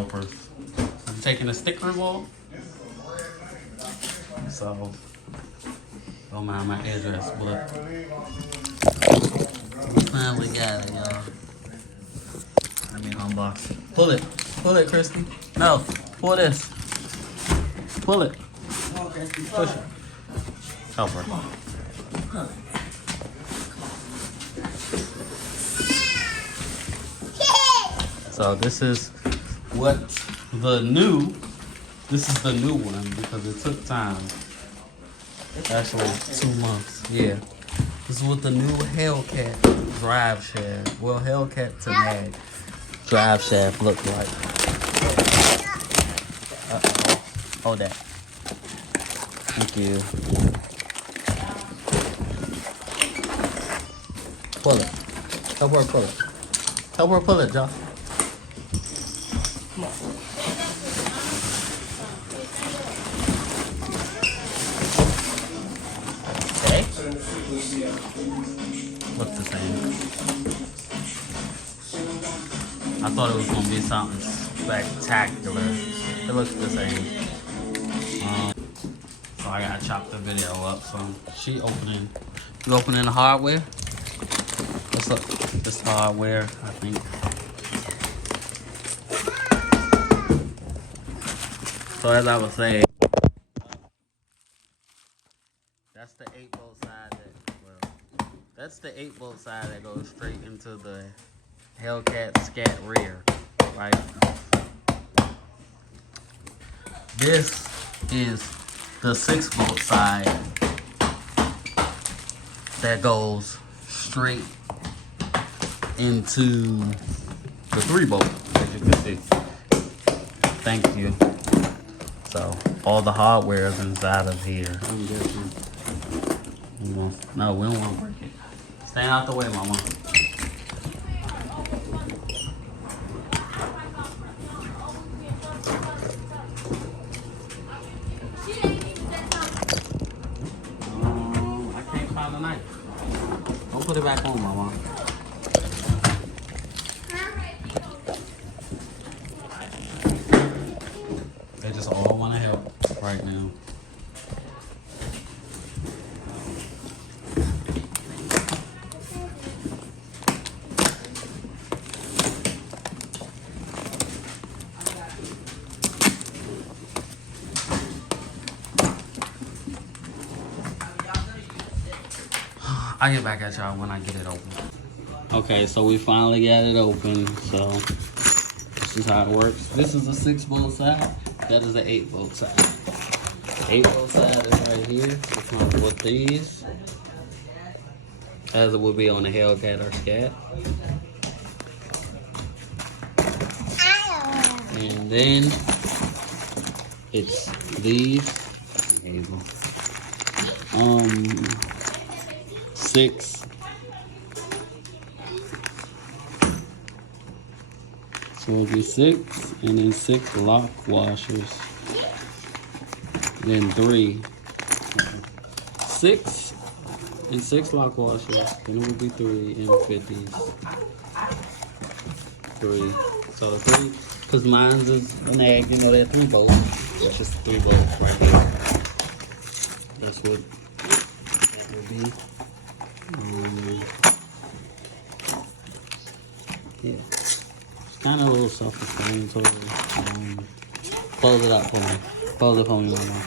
helpers. I'm taking the sticker off. So, don't mind my address, but we finally got it, y'all. Let me unbox it. Pull it. Pull it, Christy. No, pull this. Pull it. Push it. Help her. So this is what this is the new one because it took time. Actually 2 months, yeah. This is what the new Hellcat Driveshaft, well Hellcat to mag Driveshaft look like. Uh-oh. Hold that. Thank you. Pull it. Help her pull it. Help her pull it, Josh. Okay. Looks the same. I thought it was gonna be something spectacular. It looks the same. So I gotta chop the video up. So you opening the hardware? What's up? This hardware, I think. So as I was saying, that's the 8-volt side that's the 8-volt side that goes straight into the Hellcat scat rear, right? This is the 6-volt side that goes straight into the 3-volt, as you can see. Thank you. So all the hardware is inside of here. I'm guessing. No, we don't want to break it. Stay out the way, mama. I can't find the knife. Don't put it back on, mama. They just all want to help right now. I'll get back at y'all when I get it open. Okay, so we finally got it open. So this is how it works. This is a 6-volt side. That is the 8-volt side. The 8-volt side is right here. It comes with these, as it would be on the Hellcat or Scat. And then it's these. 6. So it'll be 6, and then 6 lock washers. Then 3. 6 and 6 lock washers. Then it would be 3 and 50s. 3. So 3, because mine's is an egg, you know, they're 3 bolts. It's just 3 bolts right here. That's what that would be. Yeah, it's kind of a little self-explanatory. Close it up for me. Close it for me, mama.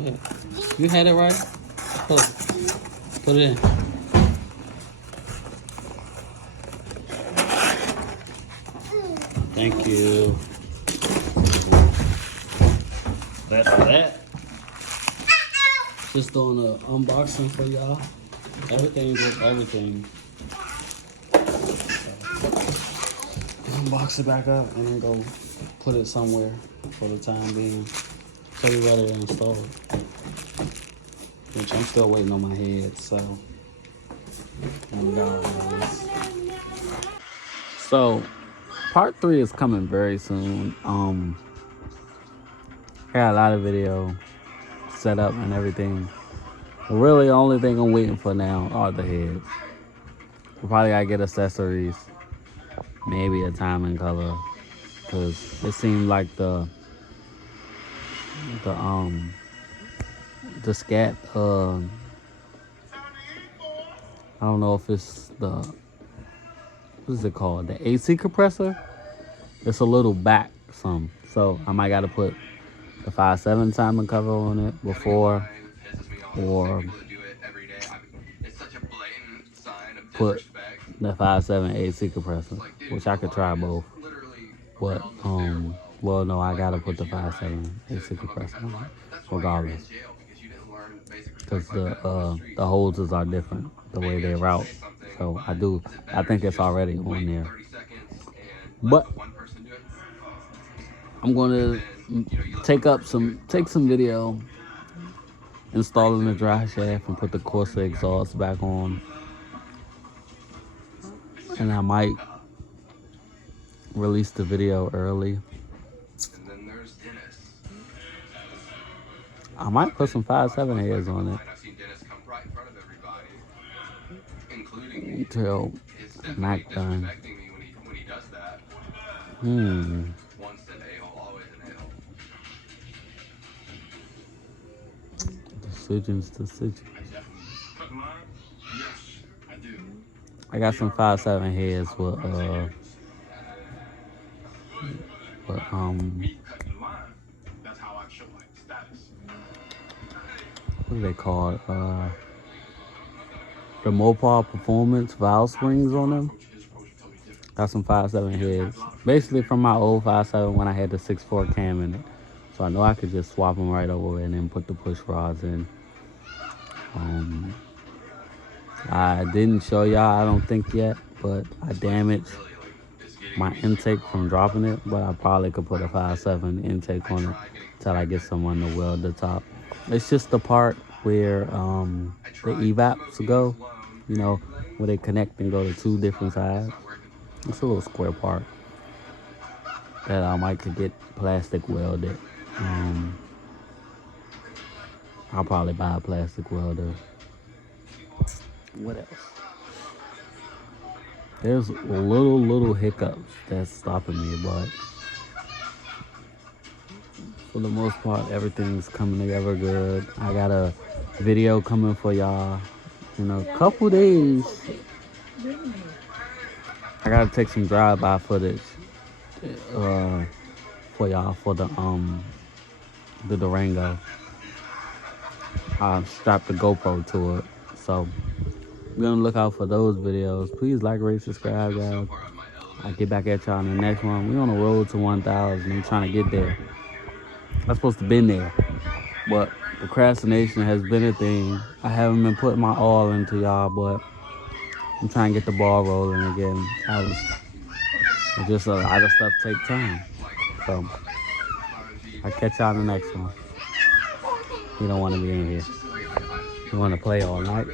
Okay. You had it right? Close it. Put it in. Thank you. That's that. Just doing an unboxing for y'all. Everything with everything. Unbox it back up and then go put it somewhere for the time being. So we ready to install it. Which I'm still waiting on my head, so. So, part 3 is coming very soon. Got a lot of video set up and everything. But really, the only thing I'm waiting for now are the heads. Probably gotta get accessories. Maybe a timing color. Cause it seemed like the scat, I don't know if it's the, what is it called? The AC compressor? It's a little back some. So I might gotta put the 5.7 timing cover on it before, or put the 5.7 AC compressor, which I could try both. But well, no, I gotta put the 5.7 AC compressor on it, regardless, because the hoses are different the way they route. So I think it's already on there. But I'm gonna take some video installing the drive shaft and put the Corsa exhaust back on, and I might release the video early. I might put some 5.7 heads on it until Mac done. Decisions. I got some 5.7 heads with what do they call it? The Mopar Performance valve springs on them. Got some 5.7 heads. Basically from my old 5.7 when I had the 6.4 cam in it. So I know I could just swap them right over and then put the push rods in. I didn't show y'all, I don't think yet, but I damaged my intake from dropping it. But I probably could put a 5.7 intake on it until I get someone to weld the top. It's just the part where the evaps go, you know, where they connect and go to two different sides. It's a little square part that I might could get plastic welded. I'll probably buy a plastic welder. What else? There's little hiccups that's stopping me, but for the most part, everything's coming together good. I got a video coming for y'all in a couple days. I gotta take some drive-by footage for y'all for the Durango. I strapped the GoPro to it, so we're gonna look out for those videos. Please like, rate, subscribe, guys. I'll get back at y'all in the next one. We're on the road to 1,000. I'm trying to get there. I'm supposed to been there, but procrastination has been a thing. I haven't been putting my all into y'all, but I'm trying to get the ball rolling again. It's just a lot of stuff take time. So I'll catch y'all in the next one. You don't want to be in here. You want to play all night.